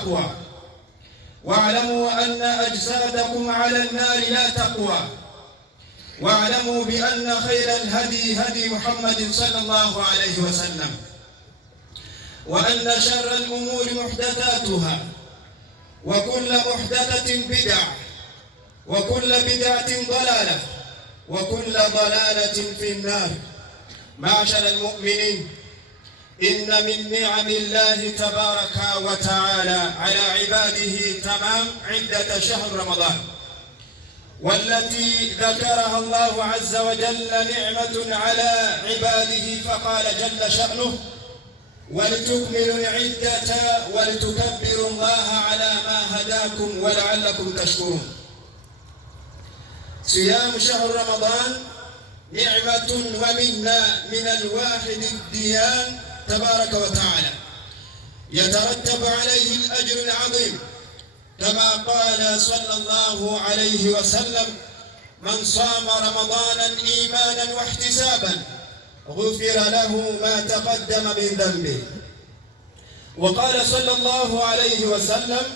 التقوى واعلموا أن أجسادكم على النار لا تقوى واعلموا بأن خير الهدي هدي محمد صلى الله عليه وسلم وأن شر الأمور محدثاتها وكل محدثة بدعة وكل بدعة ضلالة وكل ضلالة في النار. معشر المؤمنين، إن من نعم الله تبارك وتعالى على عباده تمام عدة شهر رمضان، والتي ذكرها الله عز وجل نعمة على عباده فقال جل شأنه: ولتكملوا العدة ولتكبروا الله على ما هداكم ولعلكم تشكرون. صيام شهر رمضان نعمة ومنة من الواحد الديان تبارك وتعالى، يترتب عليه الأجر العظيم، كما قال صلى الله عليه وسلم: من صام رمضانا إيمانا واحتسابا غفر له ما تقدم من ذنبه. وقال صلى الله عليه وسلم: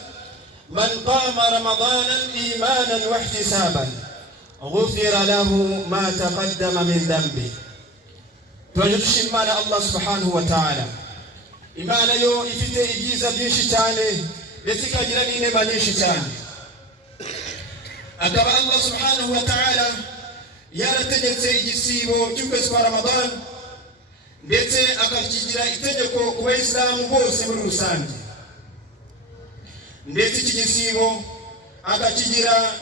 من قام رمضانا إيمانا واحتسابا غفر له ما تقدم من ذنبه. Tunashukuru imana Allah subhanahu wa ta'ala, imana yo ifite ibyiza byinshi cyane ndetse ikagira n'inema nyinshi cyane. Akaba Allah subhanahu wa ta'ala yarategetse igisibo cy'ukwezi kwa Ramadan, ndetse akakigira itegeko ku bayisilamu bose muri rusange, ndetse iki gisibo akakigira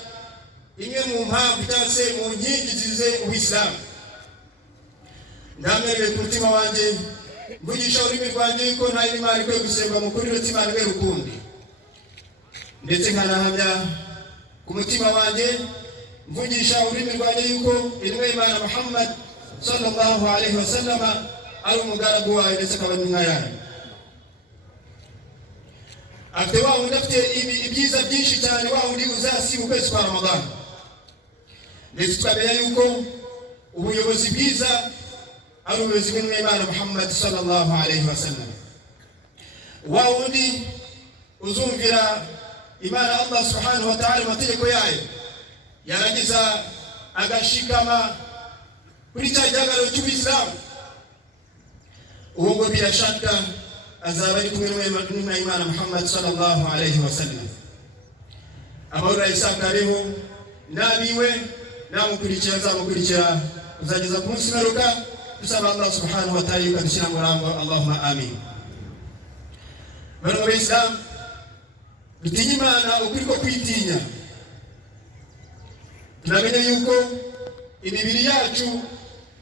imwe mu mpamvu cyangwa se mu nkingi zigize Uislamu. Ndamwereye ku mutima wanjye mvugisha ururimi rwanjye yuko nta Imana ikwiye gusengwa mu kuri uretse Imana imwe rukumbi, ndetse nkanahamya ku mutima wanjye mvugisha ururimi rwanjye yuko intumwa y'Imana Muhammad sallallahu alaihi wasallam ari umugaragu wayo ndetse akaba n'intumwa yayo. Afite wa wundi afite ibyiza byinshi cyane, wa wundi uzasiba ukwezi kwa Ramadan, ndetse tukamenya yuko ubuyobozi bwiza ari ubuyobozi bw'intumwa y'Imana Muhammad sallallahu alaihi wasallam. Wa wundi uzumvira Imana Allah subhanahu wa ta'ala amategeko yayo, yarangiza agashikama kuri cya gihagararo cy'Ubuislamu, uwo ngo birashaka azaba ari kumwe n'intumwa y'Imana Muhammad sallallahu alaihi wasallam. Amahoro ayisakareho nabiwe namukurikira azamukurikira uzageza ku munsi w'imperuka. Tusaba Allah subhanahu wa ta'ala yukadushyira mu murango, Allahumma amin. Bano b'Islam, dutinya Imana ukuri ko kwitinya. Tunamenye yuko imibiri yacu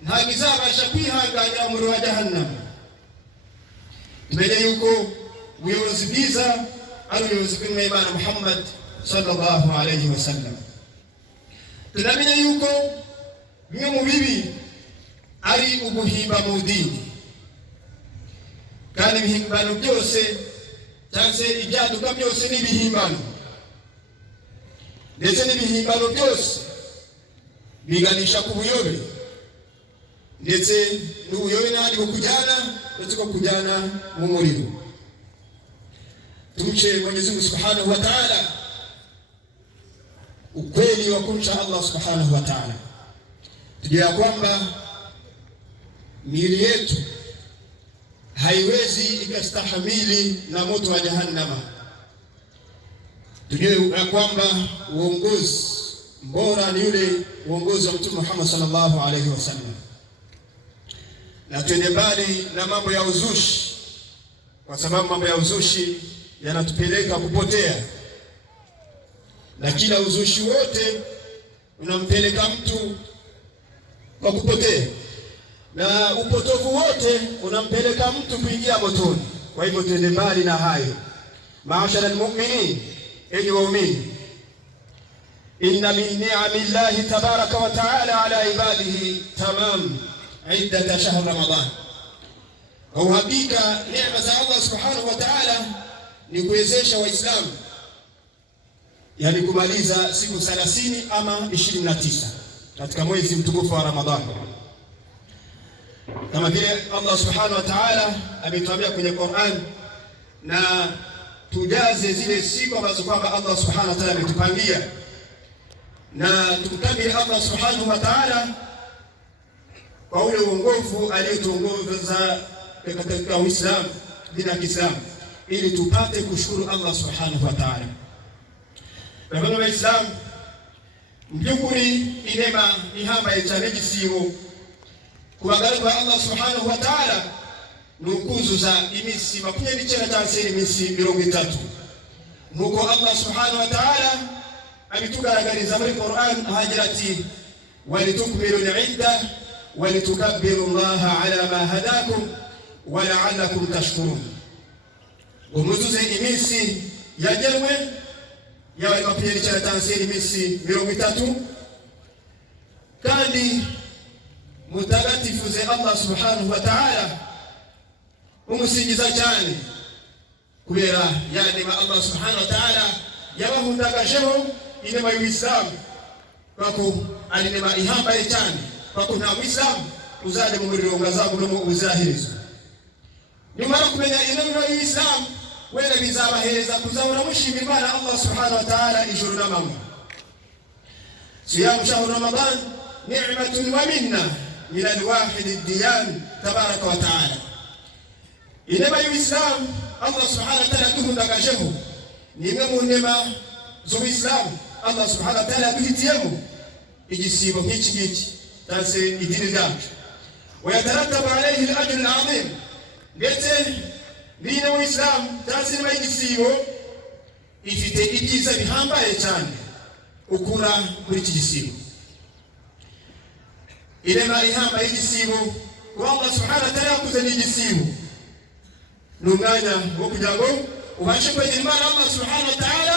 ntabwo izabasha kwihanganira umuriro wa Jahannam. Tumenye yuko ubuyobozi bwiza ari ubuyobozi bw'intumwa y'Imana Muhammad sallallahu alaihi wasallam. Tunamenye yuko bimwe mu bibi ari uguhimba mu dini, kandi ibihimbano byose cyangwa se ibyaduka byose ni ibihimbano, ndetse n'ibihimbano byose biganisha ku buyobe, ndetse n'ubuyobe n'ahandi bukujyana ndetse ko kujyana mu muriro. Tumche Mwenyezi Mungu subhanahu wa ta'ala ukweli wa kumcha Allah subhanahu wa ta'ala, tujue kwamba miili yetu haiwezi ikastahamili na moto wa Jahannama. Tujue kwamba uongozi bora ni yule uongozi wa Mtume Muhammad sallallahu alaihi wasallam, na tuende mbali na mambo ya uzushi, kwa sababu mambo ya uzushi yanatupeleka kupotea, na kila uzushi wote unampeleka mtu kwa kupotea, na upotofu wote unampeleka mtu kuingia motoni. Kwa hivyo tuende mbali na hayo. Maashara almu'minin, enyi waumini, inna min ni'amillahi tabaraka wa ta'ala ala ibadihi tamam iddata shahr Ramadan. Kwa uhakika neema za Allah subhanahu wa ta'ala ni kuwezesha Waislamu, yani kumaliza siku 30 ama 29 katika mwezi mtukufu wa Ramadhani, kama vile Allah subhanahu wa ta'ala ametuambia kwenye Qur'an, na tujaze zile siku ambazo kwamba Allah subhanahu wa ta'ala ametupangia, na tumkabili Allah subhanahu wa ta'ala kwa ule uongofu aliyotuongoza katika Uislamu, dini ya Kiislamu, ili tupate kushukuru Allah subhanahu wa ta'ala. Na kwa Waislamu mbyukuri inema ihamba echanegi siwo kubagarwa Allah subhanahu wa ta'ala nukuzuza imisi 29 imisi 30 nuko Allah subhanahu wa ta'ala abitugaragariza muri Qur'an hajirati walitukmilu al-idda walitukabbiru Allah ala ma hadakum wa la'allakum tashkurun. Umuzuze imisi yagenwe yawe 29 imisi 30 kandi mutagatifuze Allah subhanahu wa ta'ala umusingiza cyane kubera yanema Allah subhanahu wa ta'ala yabahundagajeho inema y'Uislamu kwako alinema ihambaye cyane kwako nta Muislamu uzade mu muriro ngazabu no uzahirizo. Nyuma yo kumenya inema y'Uislamu wenda bizabahereza kuzahora mushimira Imana Allah subhanahu wa ta'ala ijuru n'amanywa. Siyamu shahru Ramadan ni'matun wa minna min al-wahid ad-diyan tabaraka wa ta'ala. Inema y'Uislamu Allah subhanahu wa ta'ala duhundagajeho ni imwe mu nema z'Uislamu Allah subhanahu wa ta'ala duhitiyemo igisibo nk'iki ngiki tase idini ryacu wa yatarattabu alayhi al-ajr al-'azim. Ndetse n'inema y'Uislamu tase inema y'igisibo ifite ibyiza bihambaye cyane ukura muri iki gisibo. Inema ihambaye y'igisibo kuba Allah subhanahu wa ta'ala yakuzanye igisibo n'umwanya wo kugira ngo ubashe kwegera Imana Allah subhanahu wa ta'ala,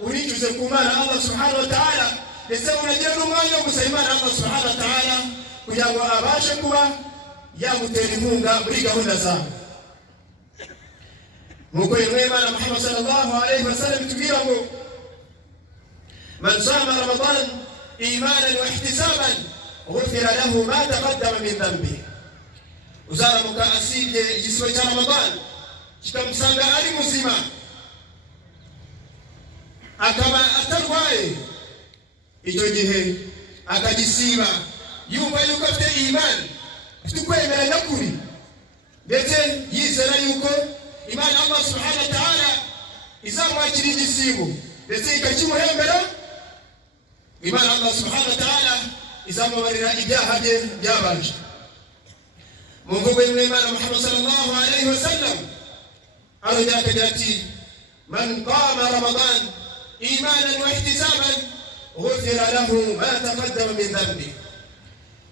uricuze ku Mana Allah subhanahu wa ta'ala, ndetse unagira n'umwanya wo gusaba Imana Allah subhanahu wa ta'ala kugira ngo abashe kuba yagutera inkunga muri gahunda zawe. Nk'uko Imana Muhammad sallallahu alayhi wa sallam itubwira ngo man sama Ramadan imanan wa ihtisaban ghufira lahu ma taqaddama min dhanbi. Uzaramuka asibye igisibo cya Ramadan kikamusanga ari muzima akaba atarwaye, icyo gihe akagisiba yumva yuko afite imani, afite kwemera nyakuri, ndetse yizera yuko Imana Allah subhanahu wa ta'ala izamwakira igisibo ndetse ikakimuhembera. Imana Allah subhanahu wa ta'ala izamubarira ibyaha bye byabanje. Mu mvugo y'Imana Muhammad sallallahu alayhi wa sallam arongera akagira ati man qama Ramadan imanan wa ihtisaban ghufira lahu ma taqaddama min dhanbi.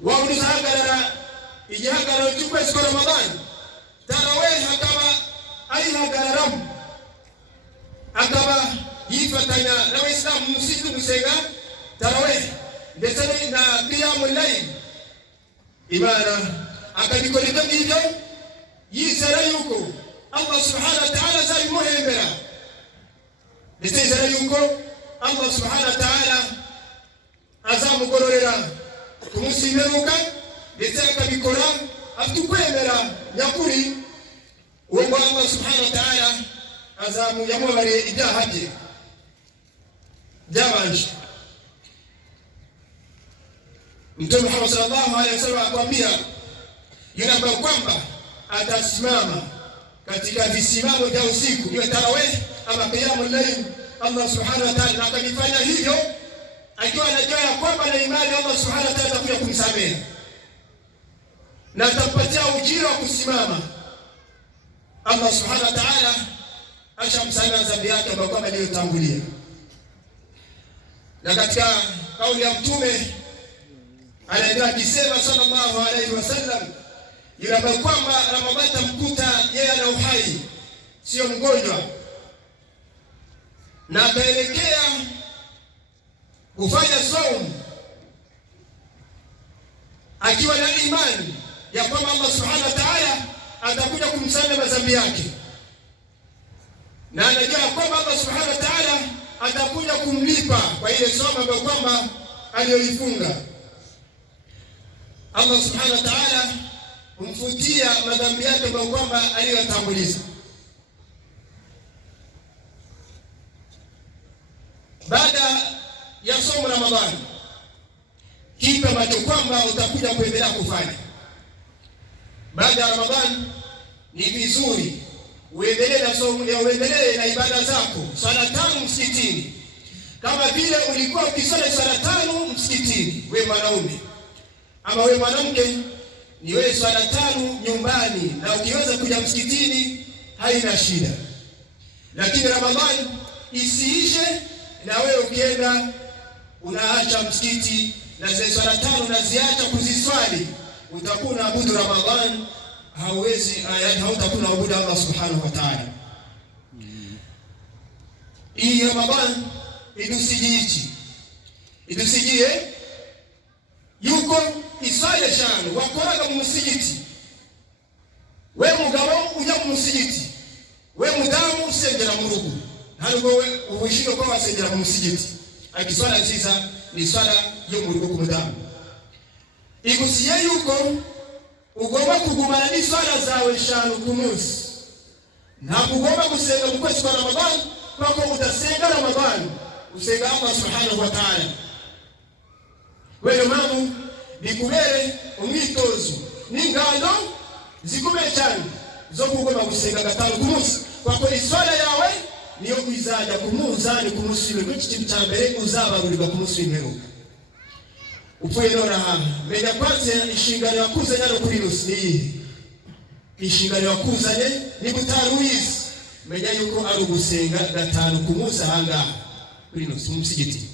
Wa uzahagarara igihagararo cy'ukwezi kwa Ramadan tarawih akaba ayihagararaho akaba yifatanya n'Abayisilamu musigiti gusenga tarawih ndetse na qiyamul layl. Imana akabikora ibyo ngibyo yizera yuko Allah subhanahu wa ta'ala azabimuhembera, ndetse yizera yuko Allah subhanahu wa ta'ala azamugororera ku munsi w'imperuka, ndetse akabikora afite ukwemera nyakuri. Uwo ngo Allah subhanahu wa ta'ala azamuyamubariye ibyaha bye byabanje. Mtume Muhammad sallallahu alayhi wasallam akwambia yule ambaye kwamba atasimama katika visimamo vya usiku, iwe tarawih ama qiyamul layl, Allah subhanahu wa ta'ala akifanya hivyo akiwa anajua ya kwamba na imani Allah subhanahu wa ta'ala atakuja kumsamehe na atampatia ujira wa kusimama. Allah subhanahu wa ta'ala ashamsamehe dhambi yake ambayo kwamba iliyotangulia. Na katika kauli ya Mtume anaendelea akisema sallallahu alayhi wasallam, yule ambaye kwamba Ramadhani tamkuta yeye ana uhai, sio mgonjwa, na akaelekea kufanya saumu akiwa na imani ya kwamba Allah subhanahu wa ta'ala atakuja kumsamehe madhambi yake, na anajua kwamba Allah subhanahu wa ta'ala atakuja kumlipa kwa ile saumu ambayo kwamba aliyoifunga. Allah subhanahu wa ta'ala humfutia madhambi yake ambayo kwamba aliyotanguliza. baada ya somo la Ramadhani, kitu ambacho kwamba utakuja kuendelea kufanya baada ya Ramadhani, ni vizuri uendelee na somo, uendelee na ibada zako, swala 5 msikitini. Kama vile ulikuwa ukisali swala 5 msikitini, wewe mwanaume ama wewe mwanamke, ni wewe swala 5 nyumbani, na ukiweza kuja msikitini haina shida. Lakini Ramadhani isiishe na wewe ukienda unaacha msikiti na zile swala 5 unaziacha kuziswali, utakuwa unaabudu Ramadhani, hautakuwa unaabudu Allah subhanahu wa ta'ala. Hii Ramadhani idusijie yuko iswale shano wakoraga mu musigiti, we mugabo ujya mu musigiti, we mudamu usengera mu rugo, ntabwo we ubushinga ko wasengera mu musigiti. Akiswala nziza ni swala yo mu rugo ku mudamu. Igusiye yuko ugomba kugumana n'iswala zawe shano ku munsi, ntabwo ugomba gusenga mu kwezi kwa Ramadhani, kuko utasenga Ramadhani usenga Allah subhanahu wa ta'ala. Wewe mamu bikubere umwitozo n'ingando zikomeye cyane zo kugomba gusenga 5 ku munsi, kuko iswala yawe niyo kwizajya ku munzani ku munsi w'imperuka. Ikintu cya mbere uzabarurirwa ku munsi w'imperuka. Upfuye nonaha menya kwanze inshingano yakuzanye no kuri rusi. Inshingano yakuzanye ni gutaruyizi, menya yuko ari ugusenga 5 ku munsi ahanga kuri rusi mu musigiti.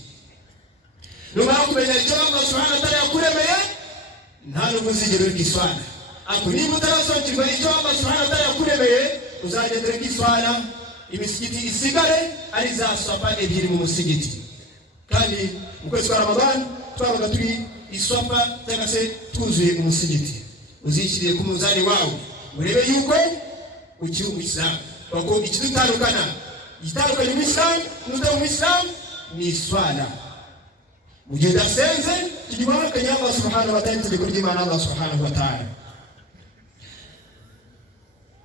Numara kumenya icyo Allah subhanahu wa ta'ala yakuremeye, nta n'ubuzigero bw'iswala. Ako niba utarasobanukirwa icyo Allah subhanahu wa ta'ala yakuremeye, uzagendera k'iswala, imisigiti isigare ari za swapa 2 mu musigiti. Kandi mu kwezi kwa Ramadhani twabaga turi iswapa cyangwa se tuzuye umusigiti. Uzishyiriye ku munzani wawe urebe yuko ukiye Uislamu, kuko ikidutandukanya Uislamu n'udamu Uislamu ni iswala. Mugihe dasenze tujibana kanya Allah subhanahu wa ta'ala, tulikurudi maana Allah subhanahu wa ta'ala.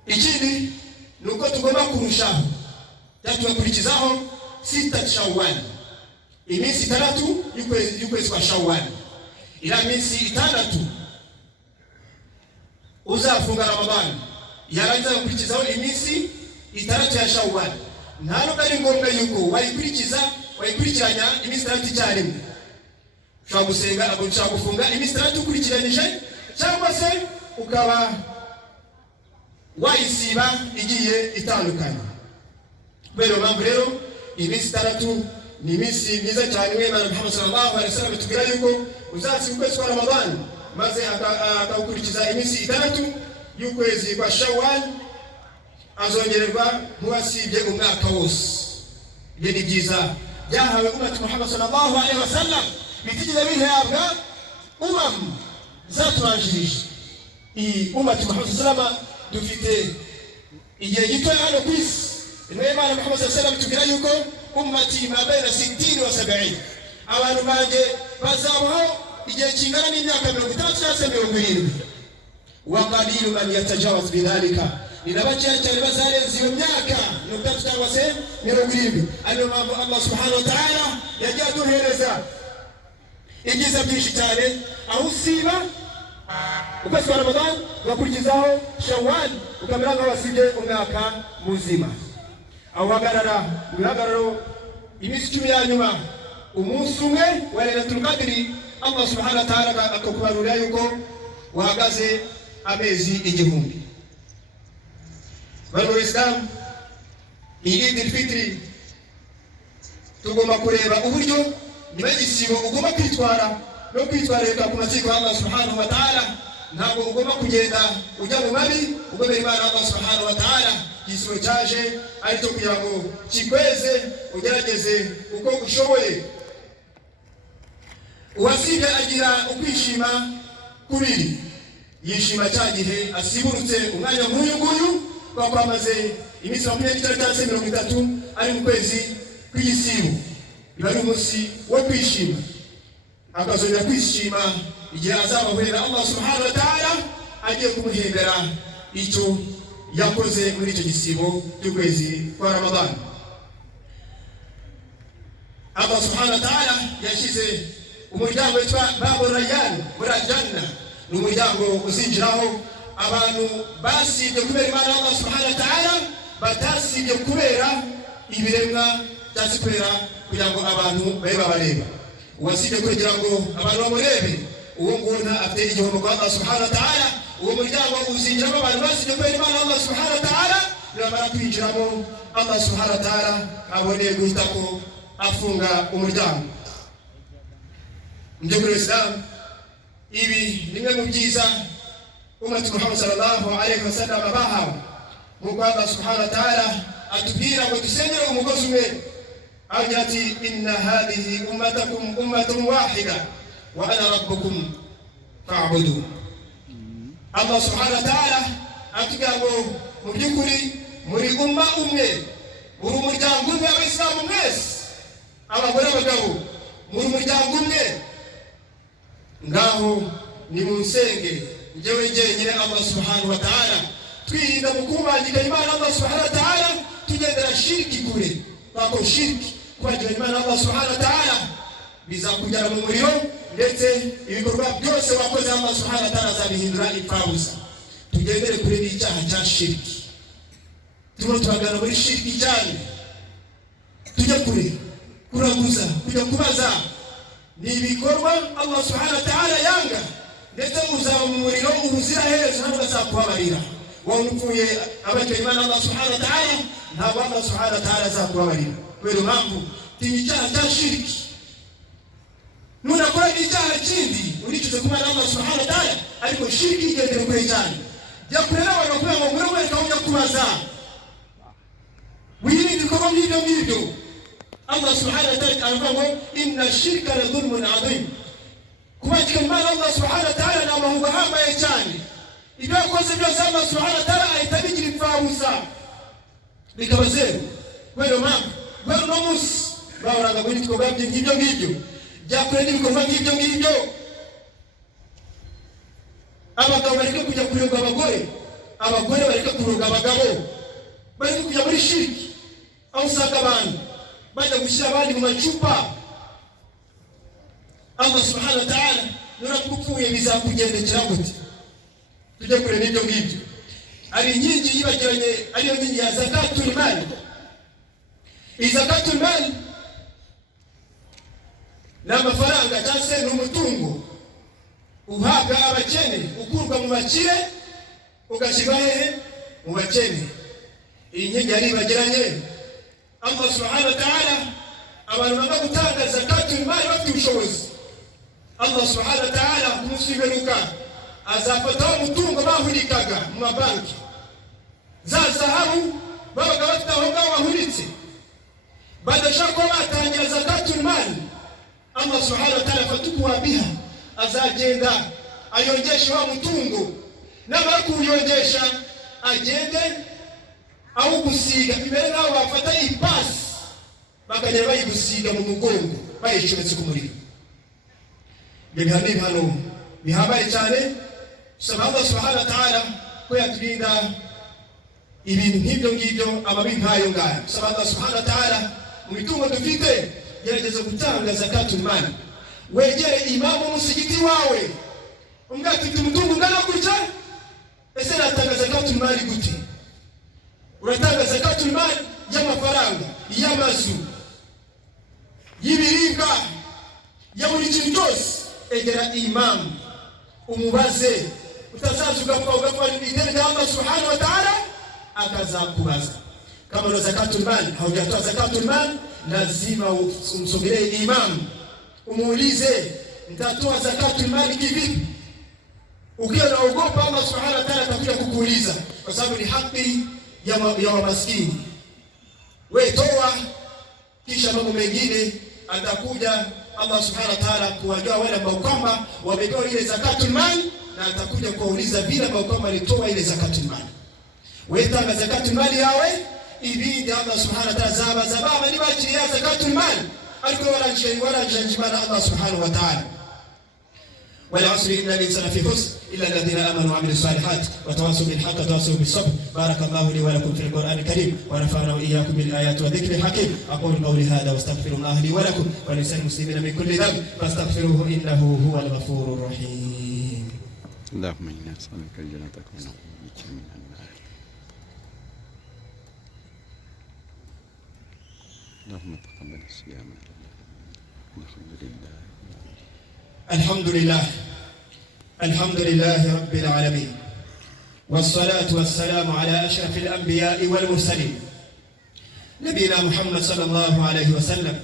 Ikindi nuko tugomba kurushaho yakurikizaho 6 Shawwal, iminsi 3 y'ukwezi kwa Shawwal, ila minsi 6 uzafunga Ramadhani, yarangiza gukurikizaho iminsi 3 ya Shawwal. Ntabwo ari ngombwa yuko wayikurikiranya iminsi 3 icyarimwe. Ushobora gusenga ushobora gufunga iminsi 3 ukurikiranyije, cyangwa se ukaba wayisiba igiye itandukanye. Kubera mpamvu rero iminsi 3 ni iminsi myiza cyane. Mwema Muhammad sallallahu alaihi wasallam tubwira yuko uzasiba ukwezi kwa Ramadhani maze akawukurikiza iminsi 3 y'ukwezi kwa Shawwal, azongererwa nk'uwasibye umwaka wose. Ibyo ni byiza byahawe ummati Muhammad sallallahu alaihi wasallam, bitigeze bihabwa zatubanjirije. Iyi ummati Muhammad sallallahu alaihi wasallam dufite igihe gito hano ku isi. Mwema Muhammad sallallahu alaihi wasallam tubwira yuko ummati ma baina 60 wa 70, abantu banjye bazabaho igihe kingana n'imyaka 30 cyangwa 70, wa qalilu man yatajawaz bidhalika, ni nabacyane cyane bazarenza iyo myaka 30 cyangwa 70. Ariyo mpamvu Allah subhanahu wa ta'ala yagiye aduhereza ibyiza byinshi cyane, aho usiba ukwezi kwa Ramadhani ugakurikizaho Shawwal, ukamera nkaho wasibye umwaka muzima. Aho hagarara ibihagararo iminsi 10 ya nyuma, umunsi umwe wa Lailatul Qadr, Allah subhanahu wa ta'ala akakubarura yuko wahagaze amezi 1000. Bano Islam Eid al-Fitr tugomba kureba uburyo nyuma y'igisibo ugomba kwitwara no kwitwareka ku mategeko ya Allah subhanahu wa ta'ala. Ntabwo ugomba kugenda ujya mu mabi, ugomba Imana Allah subhanahu wa ta'ala. Igisibo cyaje ari cyo kugira ngo kikweze, ugerageze uko ushoboye. Uwasibye agira ukwishima kubiri, yishima cya gihe asiburutse umwanya nk'uyu nguyu, kwa kwamaze iminsi 29 ari mu kwezi kw'igisibo. Biba ari umunsi wo kwishima, akazongera kwishima igihe azabahurira Allah subhanahu wa ta'ala, agiye kumuhembera icyo yakoze muri icyo gisibo cy'ukwezi kwa Ramadhani. Allah subhanahu wa ta'ala yashize umuryango witwa Babu Rayyan muri Janna, n'umuryango uzinjiraho abantu basibye kubera Imana Allah subhanahu wa ta'ala, batasibye kubera ibiremwa byasikwera kugira ngo abantu babe bareba. Uwasibye kugira ngo abantu bamurebe, uwo nguna afite igihombo kwa Allah subhanahu wa ta'ala. Uwo muryango uzinjiramo abantu basibye kubera Imana Allah subhanahu wa ta'ala, nibamara kwinjiramo Allah subhanahu wa ta'ala abone guhitako afunga umuryango. Mjumbe Islam, ibi nimwe mu byiza umatu Muhammad sallallahu alaihi wasallam abahawe. Mungu Allah subhanahu wa ta'ala atubwira ngo dusengere umugozi umwe, agira ati inna hadhihi ummatakum ummatun wahida wa ana rabbukum fa'budu. Allah subhanahu wa ta'ala atubwira ngo mu by'ukuri muri umma umwe, muri umuryango umwe w'Islamu mwese, abagore abagabo, muri umuryango umwe. Ngaho ni munsenge njyewe njyenyine Allah subhanahu wa ta'ala, twirinda mukubangika Imana Allah subhanahu wa ta'ala, tugendera shirki kure. Bako shirki kwagira Imana Allah subhanahu wa ta'ala bizakujyana mu muriro, ndetse ibikorwa byose wakoze Allah subhanahu wa ta'ala azabihindura impfabusa. Tugendere kure n'icyaha cya shirki. Tumo twagana muri shirki cyane, tujya kure kuraguza, kujya kubaza, ni ibikorwa Allah subhanahu wa ta'ala yanga, ndetse uzaba mu muriro ubuziraherezo ntabwo azakubabarira. Wowe upfuye abakira Imana Allah subhanahu wa ta'ala, ntabwo Allah subhanahu wa ta'ala azakubabarira. Kubera impamvu tinya icyaha cya shirki. Nunakora icyaha kindi uricuze ku Mana Allah subhanahu wa ta'ala, ariko shirki igendera kure cyane. Jya kure n'abantu kugira ngo muri wese ujya kubaza, wirinde ibikorwa by'ibyo ngibyo. Allah subhanahu wa ta'ala aravuga ngo inna shirka la dhulmun adhim. Kubakira Imana Allah subhanahu wa ta'ala ni amahugurwa ahambaye cyane. Ibyo yakoze byose Allah subhanahu wa ta'ala ahita bigira impfabusa, bikaba zeru. Kubera mpamvu kubera uno munsi bahoraga muri ibikorwa by'ibyo ngibyo, byakure n'ibikorwa by'ibyo ngibyo. Abagabo bareke kujya kuyoga abagore, abagore bareke kuroga abagabo, bareke kujya muri shirki. Aho usanga abantu bajya gushyira abandi mu macupa. Allah subhanahu wa ta'ala nurakupfuye bizakugendekera gute? Tujye kure n'ibyo ngibyo. Ari inkingi yibagiranye, ariyo nkingi ya zakatul mal. Zakatul mal ni amafaranga cyangwa se ni umutungo uhabwa abakene, ukurwa mu bakire ugashyirwa hehe? Mu bakene. Iyi nkingi yaribagiranye. Allah subhanahu wa ta'ala abantu banga gutanga zakatul mal bafite ubushobozi, Allah subhanahu wa ta'ala ku munsi w'imperuka azafata umutungo bahurikaga mu mabanki, za zahabu babaga bafite aho ngaho bahunitse, badashaka kuba batangira zakatul mal. Allah subhanahu wa ta'ala afatukuwa biha, azagenda ayongesha wa mutungo, namara kuwuyongesha agende aho gusiga imbere naho bafata ipasi bakagera bayigusiga mu mugongo bayicometse ku muriro. Ibyo ni ibihano bihambaye cyane. Saba Allah subhanahu wa ta'ala ko yaturinda ibintu nk'ibyo ngibyo, amabi nk'ayo ngayo. Saba Allah subhanahu wa ta'ala mu mitungo dufite gerageza gutanga zakatul mal. Wegere imamu musigiti wawe, umbwira ufite umutungo ungana gutya, ese natanga zakatul mal gute? Uratanga zakatul mal y'amafaranga, y'amazu, y'ibiribwa, ya buri kintu cyose. Egera imamu umubaze, utazaza ugapfa ideni rya Allah subhanahu wa ta'ala akazakubaza. Kama una zakatul mal, haujatoa zakatul mal, lazima umsogelee imamu umuulize, nitatoa zakatul mal kivipi? Ukiwa unaogopa Allah subhanahu wa ta'ala atakuja kukuuliza, kwa sababu ni haki ya maskini. Wewe toa, kisha mambo mengine atakuja Allah subhanahu wa ta'ala kuwajua wale ambao kwamba wametoa ile zakatul mal, na atakuja kuuliza vile ambao kwamba walitoa ile zakatul mal. Wewe tanga zakatul mal yawe ibindi Allah subhanahu wa ta'ala zababa ni bachiri ya zakatul mal, alikuwa wala njimana Allah subhanahu wa ta'ala. والعصر إن الإنسان في خسر إلا الذين آمنوا وعملوا الصالحات وتواصوا بالحق وتواصوا بالصبر. بارك الله لي ولكم في القرآن الكريم ونفعنا وإياكم بالآيات والذكر الحكيم. أقول قولي هذا واستغفر الله لي ولكم ولسائر المسلمين من كل ذنب فاستغفروه إنه هو الغفور الرحيم. اللهم إنا نسألك الجنة ونعوذ بك من النار. اللهم تقبل الصيام. الحمد لله الحمد لله رب العالمين، والصلاة والسلام على أشرف الأنبياء والمرسلين نبينا محمد صلى الله عليه وسلم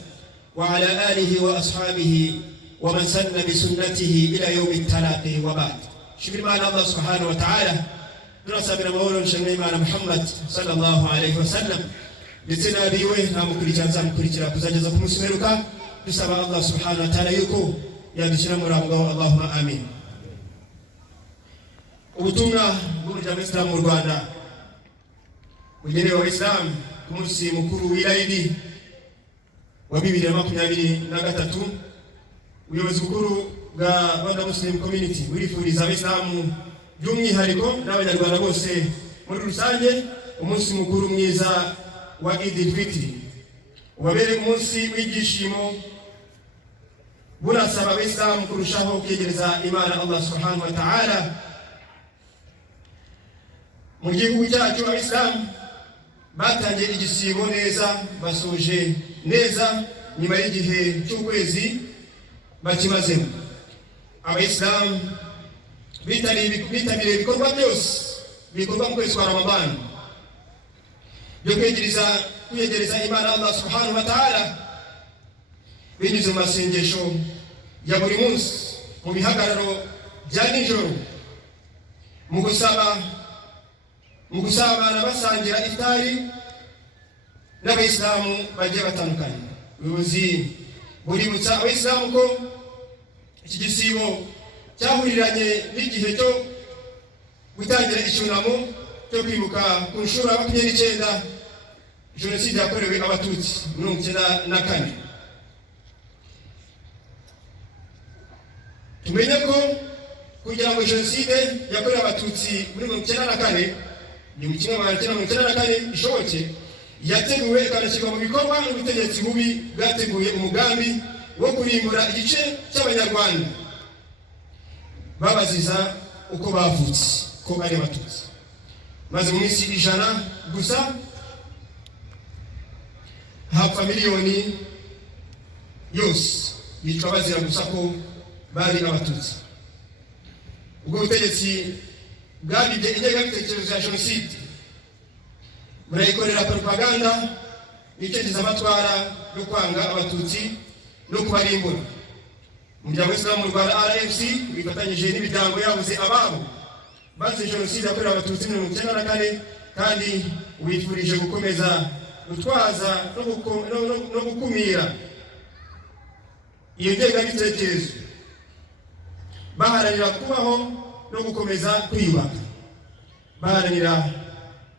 وعلى آله وأصحابه ومن سن بسنته إلى يوم التلاقي. وبعد. شكر معنا الله سبحانه وتعالى دراسة من مولى شمعي معنا محمد صلى الله عليه وسلم لتنا بيوه نامو كريجان زام كريجرا كزاجة مسمرك بسبب الله سبحانه وتعالى يكو يا بشنا مرامغو اللهم آمين. ubutumwa bw'umuryango w'Islamu mu Rwanda bugenewe Abayisilamu ku munsi mukuru w'Eid wa 2023. Ubuyobozi bukuru bwa Rwanda Muslim Community burifuriza Abayisilamu by'umwihariko n'Abanyarwanda bose muri rusange umunsi mukuru mwiza wa Eid al-Fitr, ubabere umunsi w'ibyishimo. Burasaba Abayisilamu kurushaho kwegereza Imana Allah subhanahu wa ta'ala. Mu gihugu cyacu Abayisilamu batangiye igisibo neza, basoje neza nyuma y'igihe cy'ukwezi bakimazemo. Abayisilamu bitabiriye ibikorwa byose bikorwa mu kwezi kwa Ramadhan byo kwegereza Imana Allah subhanahu wa ta'ala, binyuze mu masengesho ya buri munsi, mu bihagararo bya nijoro, mu gusabana basangira iftari n'Abayisilamu bagiye batandukanye. Ubuyobozi buributsa Abayisilamu ko iki gisibo cyahuriranye n'igihe cyo gutangira icyunamo cyo kwibuka ku nshuro ya 29 Jenoside yakorewe Abatutsi 1994. Tumenye ko kugira ngo Jenoside yakorewe Abatutsi muri 1994 ishoboke, yateguwe ikanashyirwa mu bikorwa n'ubutegetsi bubi bwateguye umugambi wo kurimbura igice cy'Abanyarwanda babaziza uko bavutse, ko bari Abatutsi. Maze mu minsi 100 gusa hapfa miliyoni yose yicwa bazira gusa ko bari Abatutsi. Ubwo butegetsi bwabibye ingengabitekerezo ya Jenoside, burayikorera propaganda n'icengezamatwara yo kwanga Abatutsi no kubarimbura. Umuryango w'Islamu mu Rwanda RFC wifatanyije n'imiryango yabuze ababo bazize Jenoside yakorewe Abatutsi 1994 kandi wifurije gukomeza gutwaza no gukumira iyo ngengabitekerezo, baharanira kubaho no gukomeza kwiyubaka, baharanira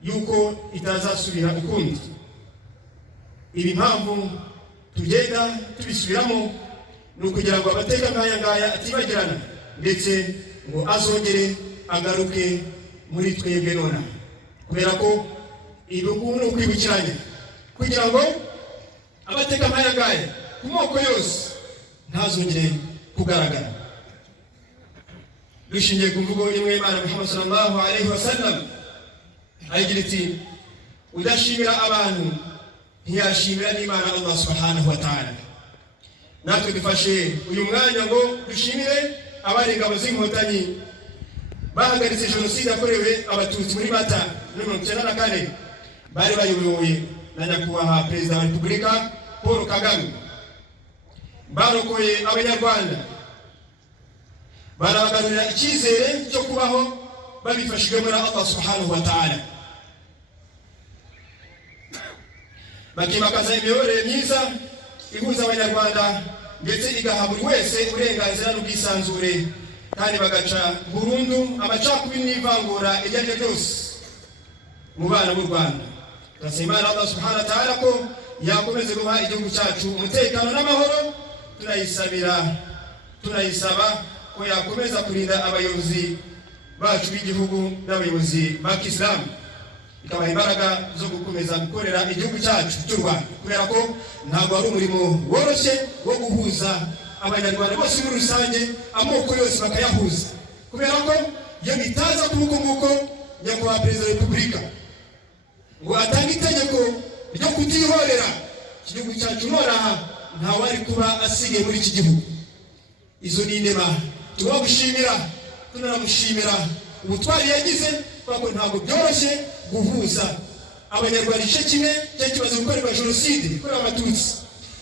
yuko itazasubira ukundi. Ibi mpamvu tugenda tubisubiramo ni ukugira ngo amateka nk'aya ngaya atibagirana, ndetse ngo azongere agaruke muri twebwe nona, kubera ko ibihugu ni ukwibukiranya kugira ngo amateka nk'aya ngaya ku moko yose ntazongere kugaragara. Dushingiye ku mvugo imwe Imana Muhammad sallallahu alaihi wasallam agira iti, udashimira abantu ntiyashimira n'Imana Allah subhanahu wa ta'ala. Natwe dufashe uyu mwanya ngo dushimire abari ingabo z'inkotanyi bahagaritse Jenoside yakorewe Abatutsi muri Mata 1994, bari bayobowe na nyakubahwa Perezida wa Repubulika Paul Kagame. Barokoye Abanyarwanda, barabagarurira icyizere cyo kubaho babifashijwemo na Allah subhanahu wa ta'ala, bakimakaza imiyoborere myiza ihuza Abanyarwanda ndetse igaha buri wese uburenganzira n'ubwisanzure, kandi bagaca burundu amacakubiri n'ivangura iryo ari ryo ryose mu bana b'u Rwanda. Turasaba Imana Allah subhanahu wa ta'ala ko yakomeze guha igihugu cyacu umutekano n'amahoro. Tunayisaba ko yakomeza kurinda abayobozi bacu b'igihugu n'abayobozi ba Kisilamu, ikabaha imbaraga zo gukomeza gukorera igihugu cyacu cy'u Rwanda, kubera ko ntabwo ari umurimo woroshye wo guhuza abanyarwanda bose muri rusange, amoko yose bakayahuza, kubera ko iyo bitaza kuko nguko nyakubahwa Perezida wa Repubulika ngo atange itegeko ryo kutihorera igihugu cyacu, nonaha ntawari kuba asigaye muri iki gihugu. Izo ni inema tugomba gushimira, tunaramushimira ubutwari yagize, kuko ntabwo byoroshye guhuza abanyarwanda igice kimwe cy'ikibazo gukorerwa jenoside ikorera abatutsi,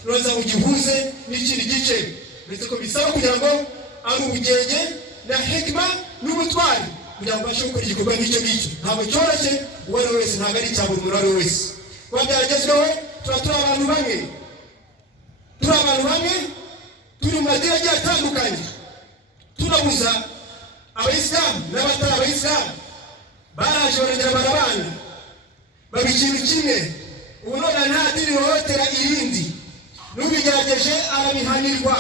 roza ugihuze n'ikindi gice, ndetse ko bisaba kugira ngo ari ubugenge na hekima n'ubutwari kugira ngo bashe gukora igikorwa nk'icyo ngicyo. Ntabwo cyoroshye, uwo ari wese, ntabwo ari icya buri muntu ari wese. Kuba byaragezweho, turi abantu bamwe, turi mu madini agiye atandukanye, turabuza abayisilamu n'abatari abayisilamu, baraje barongera barabana baba ikintu kimwe. Ubu none nta dini rihohotera irindi, n'ubigerageje arabihanirwa.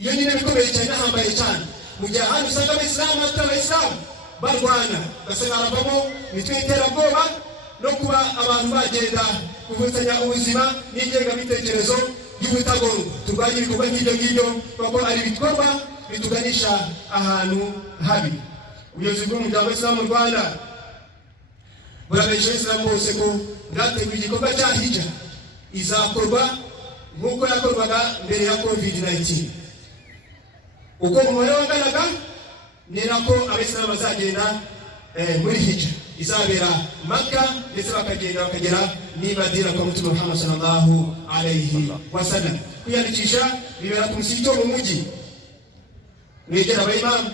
Iyo nyine bikomeye cyane, nahambaye cyane, mu gihe ahandi usanga abayisilamu n'abatari abayisilamu barwana, ugasanga haravamo imitwe y'iterabwoba no kuba abantu bagenda kuvutsanya ubuzima n'ingengabitekerezo y'ubutagondwa. Turwanye ibikorwa nk'ibyo ngibyo, kuko ari ibikorwa bituganisha ahantu habi. Ubuyobozi bw'umuryango w'Isilamu mu Rwanda buramenyesha Abayisilamu bose ko bwateguye igikorwa cya hija izakorwa nk'uko yakorwaga mbere ya COVID-19. Uko umubare wanganaga ni nako Abayisilamu bazagenda muri hija izabera Makka, ndetse bakagera ni Madina kwa Mtume Muhammad sallallahu alayhi wasallam. Kwiyandikisha bibera ku musigiti wo mu mujyi, wegera abayimamu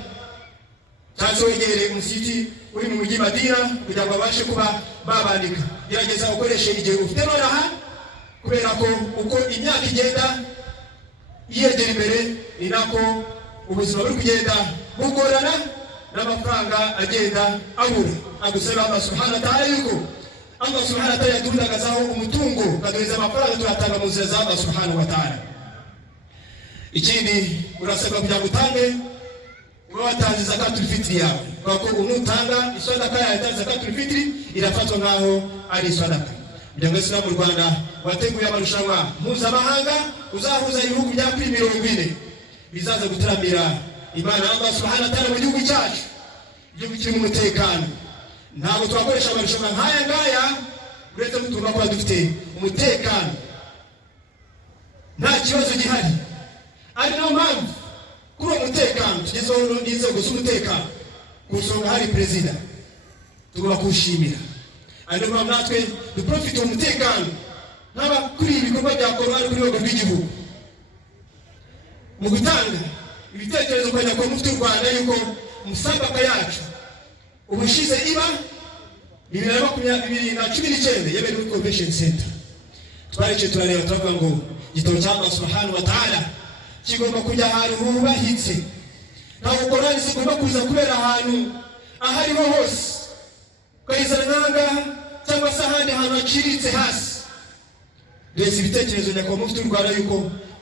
cyangwa wegere umusigiti uri mu mujyi Madina kugira ngo babashe kuba babandika. Gerageza ukoreshe igihe ufite nonaha, kubera ko uko imyaka igenda yegera imbere ni nako ubuzima buri kugenda bugorana n'amafaranga agenda abura. Agusaba Allah subhanahu wa ta'ala yuko Allah subhanahu wa ta'ala yadundagazaho umutungo kaduheza amafaranga tuyatanga mu nzira za Allah subhanahu wa ta'ala. Ikindi urasabwa kugira ngo utange, ube watanze zakatul fitri yawe, kuko unutanga iswadaka yawe zakatul fitri irafatwa nkaho ari iswadaka. Umuryango w'Isilamu mu Rwanda wateguye amarushanwa mpuzamahanga uzahuza ibihugu bya kuri 40 bizaza gutaramira Imana Allah subhanahu wa ta'ala mu gihugu cyacu, igihugu kirimo umutekano. Ntabwo twakoresha amarushanwa nk'aya ngaya uretse tugomba kuba dufite umutekano, nta kibazo gihari. Ari nayo mpamvu kuri uwo mutekano tugezeho n'inzego z'umutekano, ku isonga hari perezida, tugomba kuwushimira. Ari nayo mpamvu natwe duprofite umutekano nk'abakuriye ibikorwa bya korowani ku rwego rw'igihugu, mu gutanga ibitekerezo kwa nyakubahwa mufti w'u Rwanda yuko musabaka yacu ubushize iba 2019 yabereye muri Convention Center. Twarice turareba turavuga ngo igitabo cya Allah subhanahu wa ta'ala kigomba kujya ahantu hubahitse, ntabwo korowani zigomba kuza kubera ahantu ahariho hose, ukayizana nk'ahangaha cyangwa se ahandi hantu haciriritse hasi. Duheze ibitekerezo nyakubahwa mufti w'u Rwanda yuko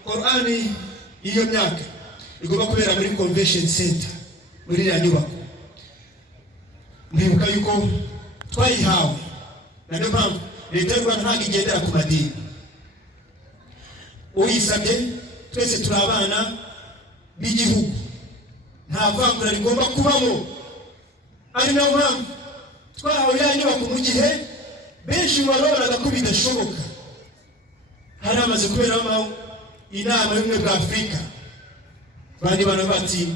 korowani iyo myaka igomba kubera muri Convention Center, muri iriya nyubako. Mwibuka yuko twayihawe, na niyo mpamvu leta y'u Rwanda ntabwo igendera ku madini. Uyisabye twese turi abana b'igihugu, nta vangura rigomba kubamo. Ari nayo mpamvu twahawe ya nyubako mu gihe benshi baroboraga ko bidashoboka. Hari amaze kuberamo inama y'ubumwe bwa Afurika, bandi bana bati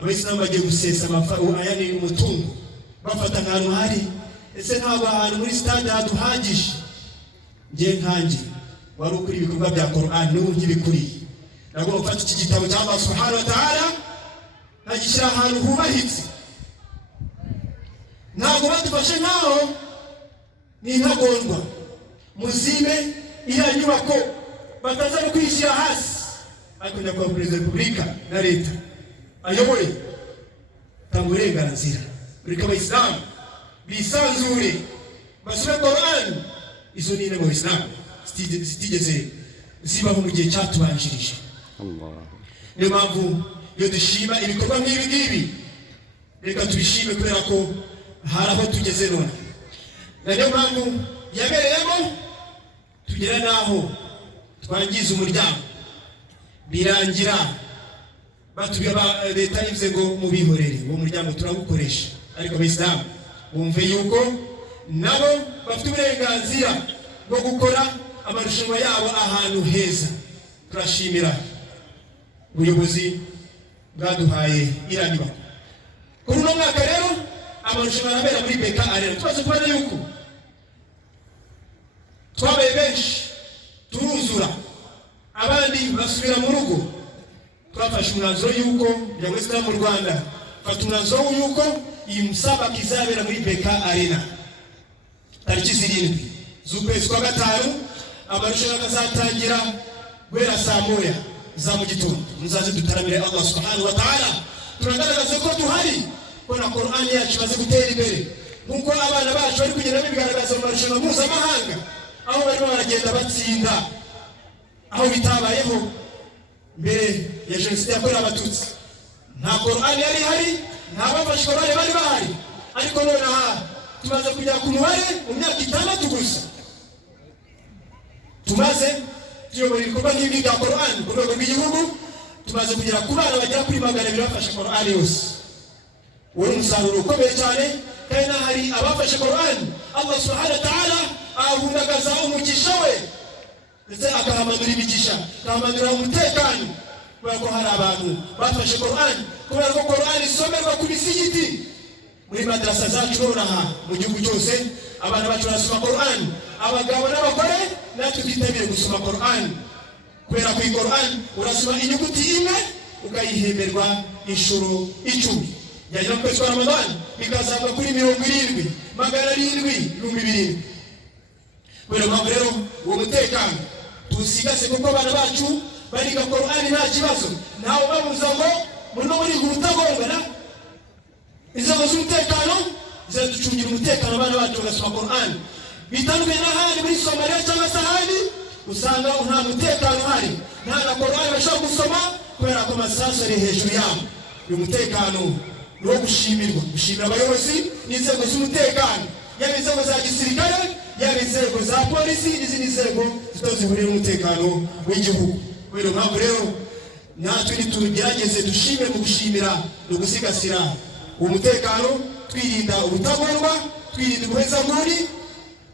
Abayisilamu bagiye gusesa aya ni umutungo, bafata ahantu hari, ese ntabwo ahantu muri stade haduhagije. Ngiye nkanjye wari ukuri ibikorwa bya Qur'an n'ubu nkibikuriye, nagomba gufata iki gitabo cya Allah subhanahu wa ta'ala nkagishyira ahantu hubahitse. Ntabwo badufashe nkaho ni intagondwa, muzime iya nyubako bataza no kwishyira hasi. Ariko nyakubahwa Perezida wa Repubulika na leta ayoboye tanga uburenganzira buri Abayisilamu bisanzure basome Qur'an. Izo ni intego Abayisilamu zitigeze zibaho mu gihe cyatubanjirije. Niyo mpamvu iyo dushima ibikorwa nk'ibi ngibi, reka tubishime kubera ko hari aho tugeze none. Niyo mpamvu yabereyemo tugera naho twangiza umuryango, birangira batubwira leta yivuze ngo mubihorere uwo muryango turagukoresha. Ariko Abayisilamu bumve yuko nabo bafite uburenganzira bwo gukora amarushanwa yabo ahantu heza. Turashimira ubuyobozi bwaduhaye iraniba. Kuri uno mwaka rero amarushanwa arabera muri BK Arena. Tumaze kubona yuko twabaye benshi, turuzura, abandi basubira mu rugo. Twafashe umwanzuro yuko ya Western mu Rwanda fata umwanzuro yuko iyi musabaka izabera muri BK Arena tariki 7 z'ukwezi kwa gatanu. Amarushanwa azatangira guhera saa 1 za mu gitondo. Muzaze dutaramire Allah subhanahu wa ta'ala, turagaragaza ko duhari, ko na Qur'an yacu imaze gutera imbere, nkuko abana bacu bari kugenda bigaragaza mu marushanwa mpuzamahanga, aho barimo baragenda batsinda, aho bitabayeho mbere ya jenoside yakorewe Abatutsi. Nta Qur'an yari hari, nta bafashe Qur'an bari bahari, ariko none aha tumaze kujya ku mubare mu myaka 6 gusa tumaze tuyobora ibikorwa nk'ibi bya Qur'an ku rwego rw'igihugu. Tumaze kugera ku bana bagera kuri 200 bafashe Qur'an yose. Uwo umusaruro ukomeye cyane, kandi hari abafashe Qur'an Allah subhanahu wa ta'ala ahundagaza umugisha we, ndetse akahamanura imigisha, akahamanura umutekano, kubera ko hari abantu bafashe Qur'an, kubera ko Qur'an isomerwa ku misigiti. Muri madrasa zacu nonaha mu gihugu cyose abana bacu barasoma Qur'an, abagabo n'abagore natwe twitabire gusoma Qur'an, kubera ko Qur'an urasoma inyuguti imwe ukayihemberwa inshuro 10. Yajya mu kwezi kwa Ramadan bikazava kuri 70, 700. Kubera mpamvu rero uwo mutekano tusigase, kuko abana bacu bariga Qur'an nta kibazo, ntawe babuza ngo muno muri gutagongana. Inzego z'umutekano ziducungira umutekano, abana bacu bagasoma Qur'an. Bitandukanye n'ahandi muri Somalia cyangwa se ahandi usanga nta mutekano uhari, nta na Qur'an bashobora gusoma kubera ko amasasu ari hejuru yabo. Uyu mutekano ni wo gushimirwa, gushimira abayobozi n'inzego z'umutekano, yaba inzego za gisirikare, yaba inzego za polisi n'izindi nzego zitazihurira umutekano w'igihugu. Kubera mpamvu rero natwe nitugerageze dushime mu gushimira no gusigasira umutekano, twirinda ubutagondwa, twirinda ubuhezanguni,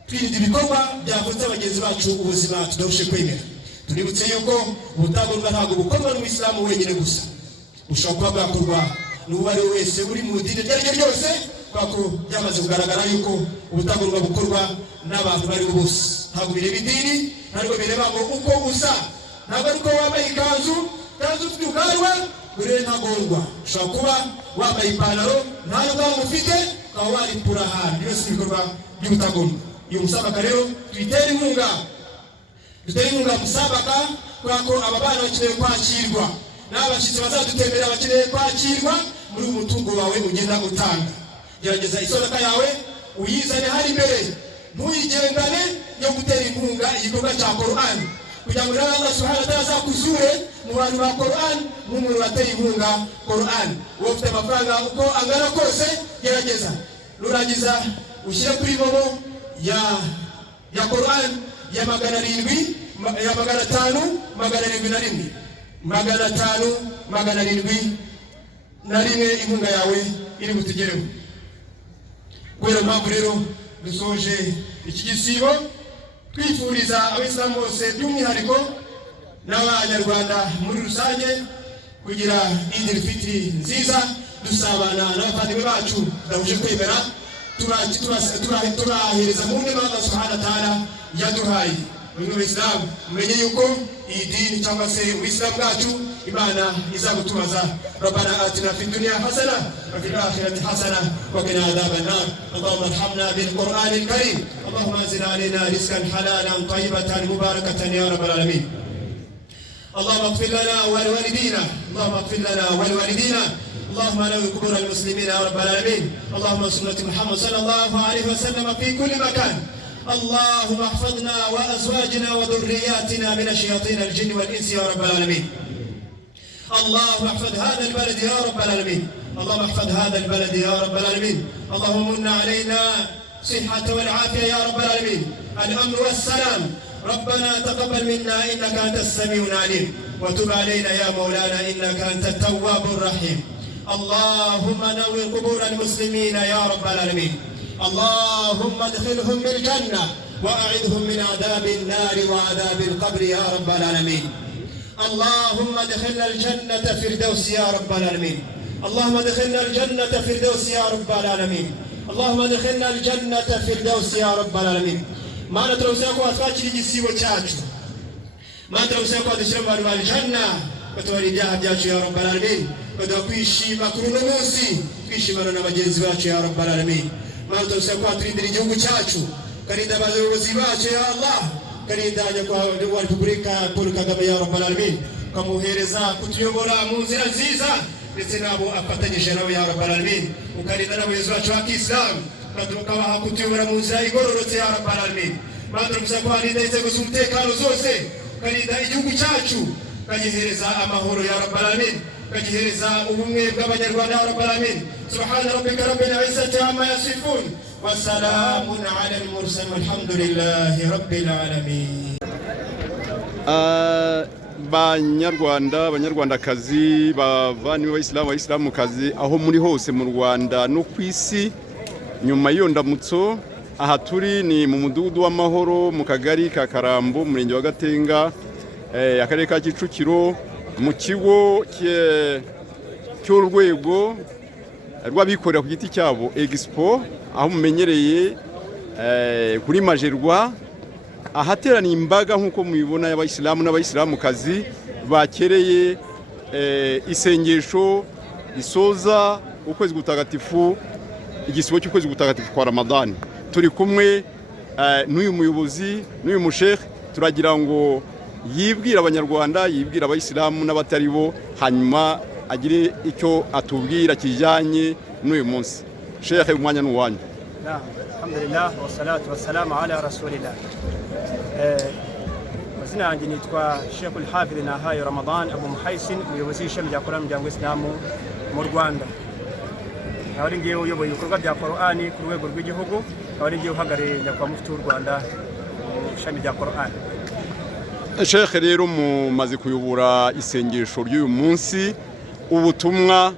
twirinda ibikorwa byavutse abagenzi bacu ubuzima tudahushe kwemera. Tuributse yuko ubutagondwa ntabwo bukorwa n'Umuislamu wenyine gusa, bushobora kuba bwakorwa n'uwo ari we wese uri mu dini iryo ari ryo ryose, kuko byamaze kugaragara yuko ubutagondwa bukorwa n'abantu bari bose. Ntabwo bireba idini, ntabwo bireba ngo uko usa, ntabwo ariko wambaye ikanzu ufite ubwanwa ure ntagondwa. Ushobora kuba wambaye ipantaro nta n'ubwanwa ufite, ukaba waripura ahantu. Byose ibikorwa by'ubutagondwa. Iyo musabaka rero dutere inkunga musabaka, kubera ko aba bana bakeneye kwakirwa, n'abashyitsi bazadutembera bakeneye kwakirwa muri uyu mutungo wawe ugenda utanga. Gerageza isodaka yawe uyizane hari imbere, ntuyigendane yo gutera inkunga igikorwa cya Qur'an, kugira ngo Allah subhanahu wa ta'ala azakuzure mu bantu ba Qur'an nk'umuntu wateye inkunga Qur'an. Wowe ufite amafaranga uko angana kose, gerageza nurangiza ushyire kuri momo ya Qur'an ya 700, ya 500, 701, 500, inkunga yawe iri butugereho. Kubera mpamvu rero dusoje iki gisibo twifuriza Abayisilamu bose by'umwihariko n'Abanyarwanda muri rusange kugira Eid al-Fitr nziza, dusabana n'abavandimwe bacu tudahuje kwemera, turahereza mu nema Allah subhanahu wa ta'ala yaduhaye. Muri Abayisilamu mumenye yuko iyi dini cyangwa se Uislamu bwacu Imana izagutumaza. Rabbana atina fid dunya hasana wa fil akhirati hasana wa qina adhaban nar. Allahumma arhamna bil Qur'anil karim. Allahumma anzil alayna rizqan halalan tayyibatan mubarakatan ya rabbal alamin. اللهم اغفر لنا ولوالدينا، اللهم اغفر لنا ولوالدينا، اللهم نور قبور المسلمين يا رب العالمين. اللهم سنة محمد صلى الله عليه وسلم في كل مكان. اللهم احفظنا وازواجنا وذرياتنا من الشياطين الجن والانس يا رب العالمين. اللهم احفظ هذا البلد يا رب العالمين. اللهم احفظ هذا البلد يا رب العالمين. اللهم من علينا صحة والعافية يا رب العالمين، الأمن والسلام. ربنا تقبل منا إنك أنت السميع العليم، وتب علينا يا مولانا إنك أنت التواب الرحيم. اللهم نور قبور المسلمين يا رب العالمين. اللهم ادخلهم بالجنة وأعذهم من عذاب النار وعذاب القبر يا رب العالمين. اللهم ادخلنا الجنة فردوس يا رب العالمين. اللهم ادخلنا الجنة فردوس يا رب العالمين. اللهم ادخلنا الجنة فردوس يا رب العالمين. ما نتروسيا kwa twakiri gisibo cyacu, ما نتروسيا kwa dushyira mu aljanna, batwara ibyaha byacu ya rabbal alamin, badakwishima kuri uno munsi, twishimana n'abagenzi bacu ya rabbal alamin. ما نتروسيا kwa turindira igihugu cyacu, karinda abayobozi bacu ya Allah, karinda wa Repubulika Paul Kagame ya rabbal alamin, kamuhereza kutuyobora mu nzira nziza ndetse nabo afatanyije nawe ya rabbal alamin, ukarinda n'abayobozi bacu ba Islam tukabaha kutuyobora mu nzira igororotse ya rabbal alamin. Tukamusa ko arinda inzego z'umutekano zose, karinda igihugu cyacu, kagihereza amahoro ya rabbal alamin, kagihereza ubumwe bw'abanyarwanda ya rabbal alamin. Subhana rabbika rabbil izzati amma yasifun wa salamun ala al-mursalin walhamdulillahi rabbil alamin. Banyarwandakazi, bavandimwe b'Abayisilamukazi aho muri hose mu Rwanda no ku isi, nyuma y'iyo ndamutso aha turi ni mu mudugudu w'amahoro mu kagari ka Karambo, umurenge wa Gatenga, akarere ka Kicukiro, mu kigo cy'urwego rw'abikorera ku giti cyabo Expo, aho mumenyereye kuri Majerwa, ahateraniye imbaga nk'uko mubibona y'Abayisilamu n'Abayisilamukazi bakereye isengesho risoza ukwezi gutagatifu, igisibo cy'ukwezi gutagatifu kwa Ramadani. Turi kumwe n'uyu muyobozi n'uyu mushekhe, turagira ngo yibwira abanyarwanda, yibwira Abayisilamu n'abatari bo, hanyuma agire icyo atubwira kijyanye n'uyu munsi. Shekhe, umwanya n'uwanyu. Alhamdulillah wassalatu wassalamu ala rasulillah. Mazina yanjye nitwa Sheikh al-Hafidh Nahayo Ramadan Abu Muhaisin, umuyobozi w'ishami rya Qur'an mu Islamu mu Rwanda. Abari ngiye uyoboye ibikorwa bya Qur'ani ku rwego rw'igihugu, abari ngiye uhagarariye nyakubahwa mufti w'u Rwanda mu ishami rya Qur'ani. Sheikh, rero mumaze kuyobora isengesho ry'uyu munsi, ubutumwa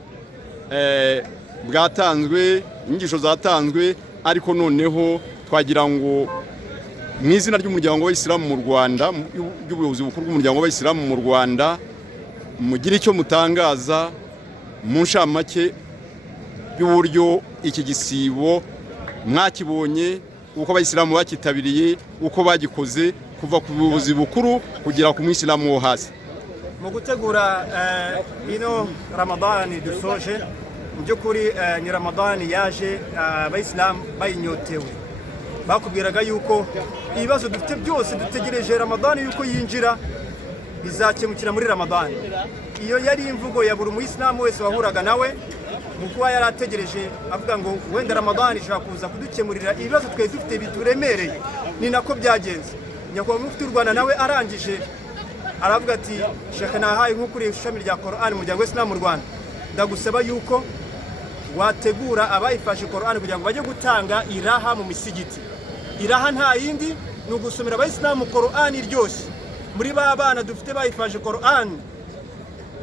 bwatanzwe, inyigisho zatanzwe, ariko noneho twagira ngo mu izina ry'umuryango w'Abayisilamu mu Rwanda, y'ubuyobozi bukuru bw'umuryango w'Abayisilamu mu Rwanda, mugire icyo mutangaza mu nshamake y'uburyo iki gisibo mwakibonye, uko Abayisilamu bakitabiriye, uko bagikoze kuva ku buyobozi bukuru kugera ku Muyisilamu wo hasi. Mu gutegura ino Ramadani dusoje, mu by'ukuri ni Ramadani yaje Abayisilamu bayinyotewe, bakubwiraga yuko ibibazo dufite byose dutegereje Ramadani yuko yinjira bizakemukira muri Ramadani. Iyo yari imvugo ya buri Muyisilamu wese wahuraga nawe, mu kuba yari ategereje avuga ngo wenda Ramadani ishobora kuza kudukemurira ibibazo twe dufite bituremereye. Ni nako byagenze. Nyakubahwa mufti w'u Rwanda nawe arangije aravuga ati, Sheikh Nahayo nk'ukuriye ishami rya Qur'an mu muryango w'Islamu mu Rwanda, ndagusaba yuko wategura abayifashe Qur'an kugira ngo bajye gutanga iraha mu misigiti. Iraha nta yindi ni ugusomera Abayisilamu Qur'an iryoshye. Muri ba bana dufite bayifashe Qur'an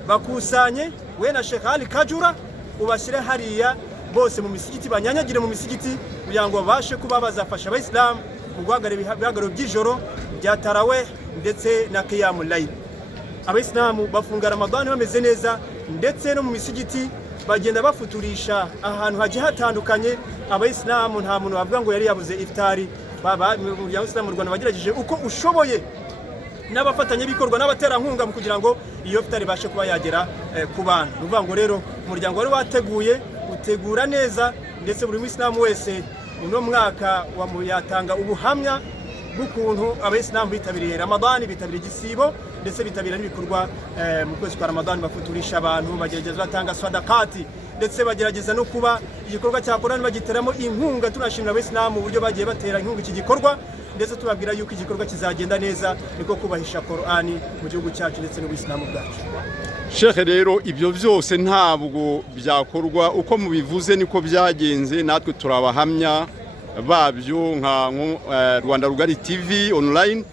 bakusanye, we na Sheikh Ali Kajura ubashyire hariya bose mu misigiti, banyanyagire mu misigiti kugira ngo babashe kuba bazafasha Abayisilamu mu guhagarara ibihagararo by'ijoro bya Tarawih ndetse na Qiyamul Layl. Abayisilamu bafunga Ramadani bameze neza, ndetse no mu misigiti bagenda bafuturisha ahantu hagiye hatandukanye. Abayisilamu nta muntu bavuga ngo yari yabuze iftari. Baba mu muryango w'Islamu mu Rwanda bagerageje uko ushoboye n'abafatanya bikorwa n'abaterankunga mu kugira ngo iyo iftari bashe kuba yagera ku bantu. Uvuga ngo rero umuryango wari wateguye utegura neza, ndetse buri Muislamu wese uno mwaka yatanga ubuhamya bw'ukuntu Abayisilamu bitabiriye Ramadani, bitabiriye igisibo, ndetse bitabira n'ibikorwa mu kwezi kwa Ramadani, bafuturisha abantu, bagerageza batanga sadakati, ndetse bagerageza no kuba igikorwa cya Qur'an bagiteramo inkunga. Tunashimira Abayisilamu uburyo bagiye batera inkunga iki gikorwa, ndetse tubabwira yuko igikorwa kizagenda neza niko kubahisha Qur'ani mu gihugu cyacu ndetse n'ubuyisilamu bwacu. Sheikh, rero ibyo byose ntabwo byakorwa uko mubivuze niko byagenze, natwe turabahamya babyo nka Rwanda Rugari TV online,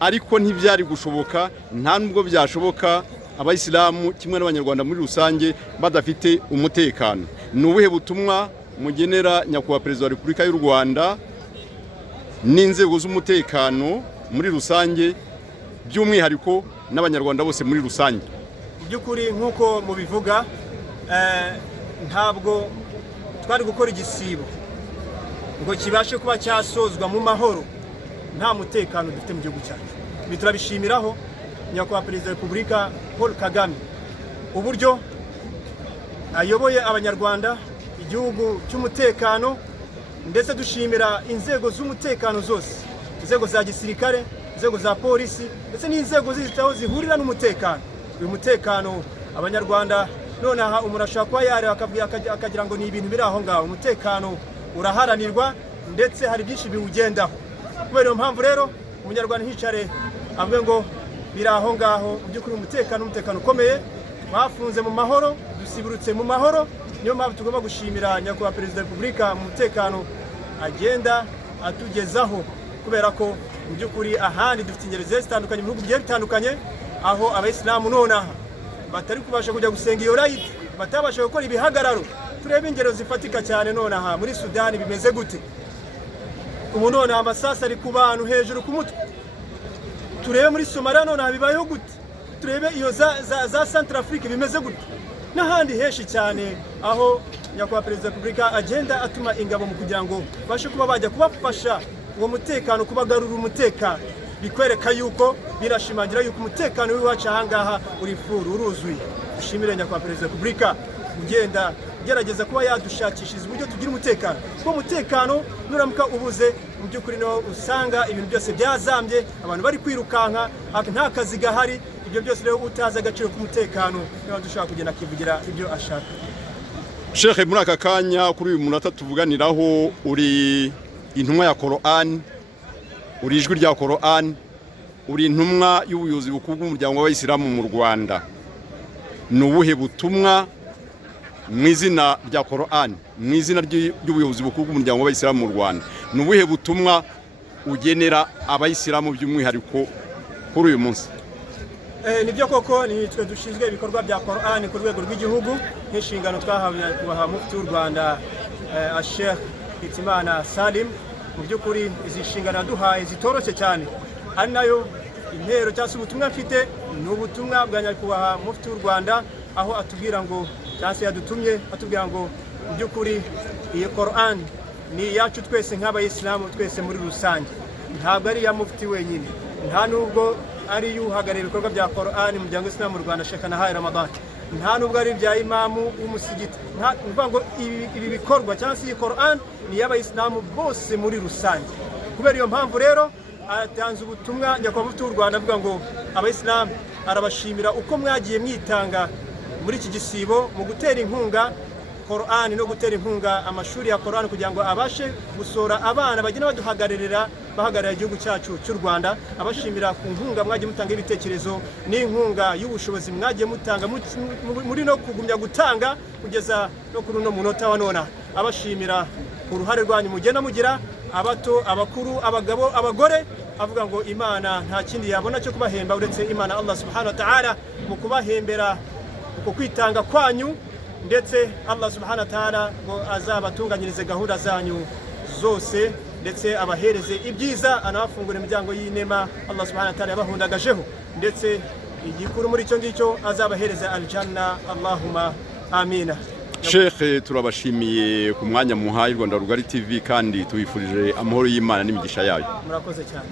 ariko ntibyari gushoboka, nta nubwo byashoboka abayisilamu kimwe n'abanyarwanda muri rusange badafite umutekano. Ni ubuhe butumwa mugenera nyakubahwa Perezida wa Repubulika y'u Rwanda n'inzego z'umutekano muri rusange, by'umwihariko n'abanyarwanda bose muri rusange? Byukuri nkuko mubivuga, ntabwo twari gukora igisibo ngo kibashe kuba cyasozwa mu mahoro nta mutekano dufite mu gihugu cyacu. Biturabishimiraho nyakubahwa Perezida wa Repubulika Paul Kagame uburyo ayoboye abanyarwanda, igihugu cy'umutekano, ndetse dushimira inzego z'umutekano zose, inzego za gisirikare, inzego za polisi, ndetse n'inzego z'izitaho zihurira n'umutekano. Uyu mutekano abanyarwanda none aha umuntu ashobora kuba yareba akagira ngo ni ibintu biri aho ngaho. Umutekano uraharanirwa ndetse hari byinshi biwugendaho. Kubera iyo mpamvu rero umunyarwanda hicare avuge ngo biri aho ngaho. Mu by'ukuri umutekano ukomeye, bafunze mu mahoro, dusiburutse mu mahoro. Niyo mpamvu tugomba gushimira nyakubahwa Perezida wa Repubulika mu mutekano agenda atugezaho, kubera ko mu by'ukuri ahandi dufite ingeri zitandukanye mu bihugu bigiye bitandukanye, aho abayisilamu nonaha batari kubasha kujya gusenga iyo rayiti, batabasha gukora ibihagararo. Turebe ingero zifatika cyane nonaha muri Sudani bimeze gute. Ubu nonaha amasasa ari ku bantu hejuru ku mutwe. Turebe muri Somalia nonaha bibayeho gute. Turebe iyo za Centrafrique bimeze gute, n'ahandi henshi cyane aho nyakubahwa Perezida wa Repubulika agenda atuma ingabo mu kugira ngo bashe kuba bajya kubafasha uwo mutekano, kubagarura umutekano. Bikwereka yuko birashimangira yuko umutekano w'iwacu ahangaha uri furu, uruzuye. Dushimire nyakubahwa Perezida wa Repubulika ugenda gerageza kuba yadushakishiriza uburyo tugira umutekano. Kuko umutekano nuramuka ubuze, mu by'ukuri no usanga ibintu byose byazambye, abantu bari kwirukanka, nta kazi gahari. Ibyo byose rero utaza agaciro k'umutekano niba dushaka kugenda akivugira ibyo ashaka. Sheikh, muri aka kanya kuri uyu munota tuvuganiraho, uri intumwa ya Qur'an, uri ijwi rya Qur'an, uri intumwa y'ubuyobozi bukuru bw'umuryango w'abayisilamu mu Rwanda. Ni ubuhe butumwa mu izina rya Qur'an, mu izina ry'ubuyobozi bukuru bw'umuryango w'abayisilamu mu Rwanda, ni ubuhe butumwa ugenera abayisilamu by'umwihariko kuri uyu munsi? Nibyo koko, ni twe dushinzwe ibikorwa bya Qur'an ku rwego rw'igihugu, nk'inshingano twahawe kubaha Mufti w'u Rwanda Sheikh Hitimana Salim. Mu by'ukuri izi nshingano yaduhaye zitoroshye cyane, ari nayo intero cyangwa ubutumwa mfite, ni ubutumwa bwa nyakubahwa Mufti w'u Rwanda, aho atubwira ngo cyangwa yadutumye atubwira ngo mu by'ukuri iyi Qur'an ni iyacu twese nk'abayisilamu twese muri rusange, ntabwo ari iya Mufti wenyine, nta nubwo ari yuhagarariye ibikorwa bya Qur'an mu muryango w'Isilamu mu Rwanda Sheikh Nahaye Ramadan, nta nubwo ari ibya imamu w'umusigiti. Uvuga ngo ibi bikorwa cyangwa se iyi Qur'an ni y'abayisilamu bose muri rusange. Kubera iyo mpamvu rero atanze ubutumwa nyakubahwa Mufti w'u Rwanda avuga ngo abayisilamu arabashimira uko mwagiye mwitanga muri iki gisibo mu gutera inkunga Qur'an no gutera inkunga amashuri ya Qur'an kugira ngo abashe gusora abana bagenda baduhagararira bahagarara igihugu cyacu cy'u Rwanda. Abashimira ku nkunga mwagiye mutanga ibitekerezo n'inkunga y'ubushobozi mwagiye mutanga muri no kugumya gutanga kugeza no kuri no munota wa nona. Abashimira uruhare rwanyu mugenda mugira, abato, abakuru, abagabo, abagore. Avuga ngo Imana nta kindi yabona cyo kubahemba uretse Imana Allah subhanahu wa ta'ala mu kubahembera uko kwitanga kwanyu, ndetse Allah subhanahu wa ta'ala ngo azabatunganyirize gahunda zanyu zose, ndetse abahereze ibyiza, anabafungura imiryango y'inema Allah subhanahu wa ta'ala yabahundagajeho, ndetse igikuru muri cyo ngicyo azabahereza aljanna. Allahumma amina. Sheikh, turabashimiye ku mwanya muhaye Rwanda Rugari TV, kandi tubifurije amahoro y'Imana n'imigisha yayo. Murakoze cyane.